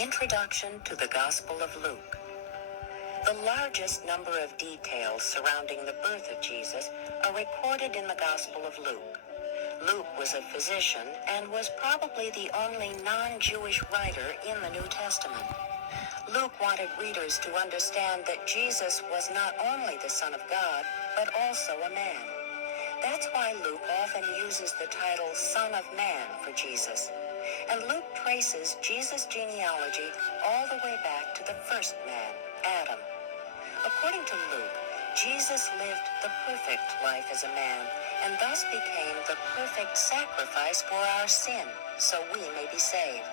Introduction to the Gospel of Luke. The largest number of details surrounding the birth of Jesus are recorded in the Gospel of Luke. Luke was a physician and was probably the only non-Jewish writer in the New Testament. Luke wanted readers to understand that Jesus was not only the Son of God, but also a man. That's why Luke often uses the title Son of Man for Jesus. And Luke traces Jesus' genealogy all the way back to the first man, Adam. According to Luke, Jesus lived the perfect life as a man, and thus became the perfect sacrifice for our sin, so we may be saved.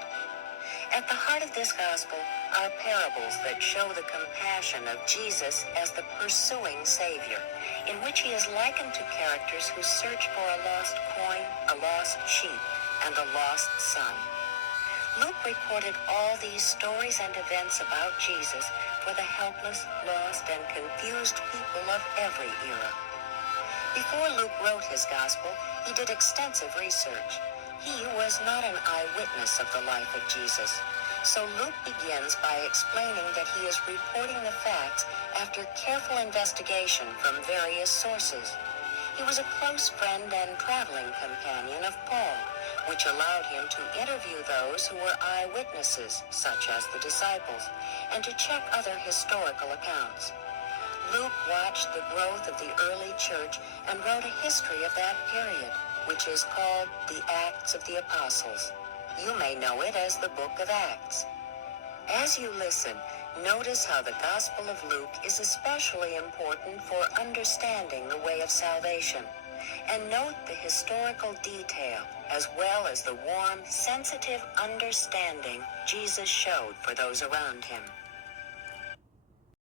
At the heart of this gospel are parables that show the compassion of Jesus as the pursuing Savior, in which he is likened to characters who search for a lost coin, a lost sheep, and a lost son. Luke recorded all these stories and events about Jesus for the helpless, lost, and confused people of every era. Before Luke wrote his gospel, he did extensive research. He was not an eyewitness of the life of Jesus. So Luke begins by explaining that he is reporting the facts after careful investigation from various sources. He was a close friend and traveling companion of Paul, which allowed him to interview those who were eyewitnesses, such as the disciples, and to check other historical accounts. Luke watched the growth of the early church and wrote a history of that period, which is called the Acts of the Apostles. You may know it as the Book of Acts. As you listen, notice how the Gospel of Luke is especially important for understanding the way of salvation. And note the historical detail, as well as the warm, sensitive understanding Jesus showed for those around him.